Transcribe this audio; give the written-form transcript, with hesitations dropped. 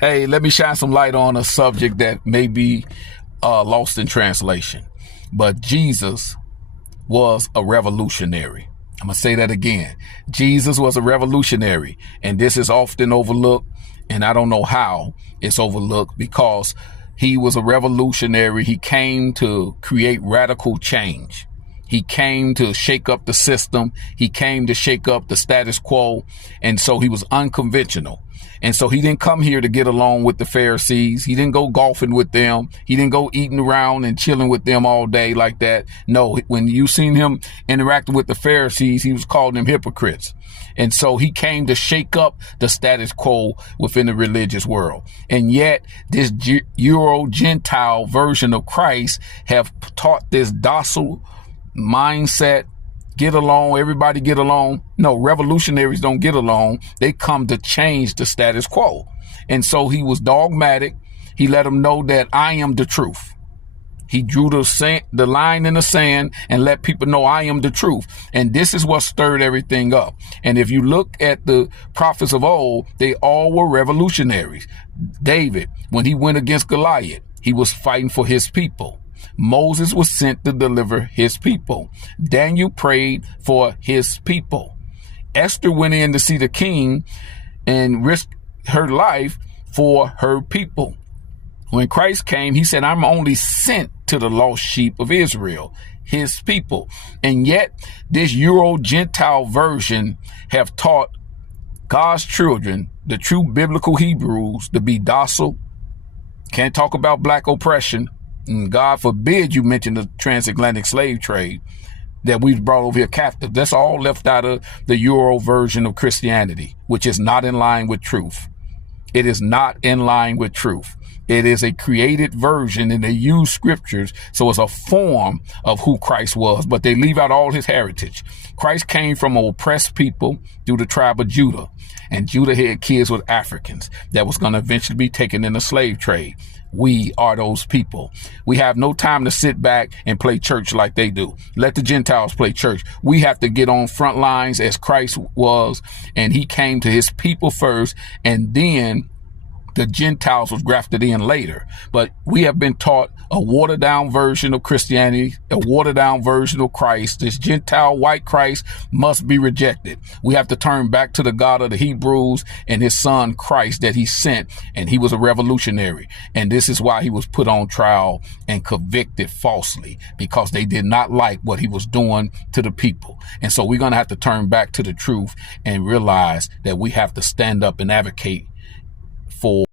Hey, let me shine some light on a subject that may be lost in translation. But Jesus was a revolutionary. I'm going to say that again. Jesus was a revolutionary, and this is often overlooked, and I don't know how it's overlooked, because he was a revolutionary. He came to create radical change. He came to shake up the system. He came to shake up the status quo. And so he was unconventional. And so he didn't come here to get along with the Pharisees. He didn't go golfing with them. He didn't go eating around and chilling with them all day like that. No, when you seen him interacting with the Pharisees, he was calling them hypocrites. And so he came to shake up the status quo within the religious world. And yet this Euro-Gentile version of Christ have taught this docile mindset, get along, everybody get along. No, revolutionaries don't get along. They come to change the status quo. And so he was dogmatic. He let them know that I am the truth. He drew the line in the sand and let people know I am the truth. And this is what stirred everything up. And if you look at the prophets of old, they all were revolutionaries. David, when he went against Goliath, he was fighting for his people. Moses was sent to deliver his people. Daniel prayed for his people. Esther went in to see the king and risked her life for her people. When Christ came, he said, I'm only sent to the lost sheep of Israel, his people. And yet this Euro-Gentile version have taught God's children, the true biblical Hebrews, to be docile. Can't talk about black oppression. And God forbid you mention the transatlantic slave trade that we've brought over here captive. That's all left out of the Euro version of Christianity, which is not in line with truth. It is not in line with truth. It is a created version, and they use scriptures. So it's a form of who Christ was, but they leave out all his heritage. Christ came from an oppressed people through the tribe of Judah, and Judah had kids with Africans that was going to eventually be taken in the slave trade. We are those people. We have no time to sit back and play church like they do. Let the Gentiles play church. We have to get on front lines as Christ was, and he came to his people first, and then the Gentiles was grafted in later. But we have been taught a watered down version of Christianity, a watered down version of Christ. This Gentile white Christ must be rejected. We have to turn back to the God of the Hebrews and his son Christ that he sent. And he was a revolutionary. And this is why he was put on trial and convicted falsely, because they did not like what he was doing to the people. And so we're going to have to turn back to the truth and realize that we have to stand up and advocate for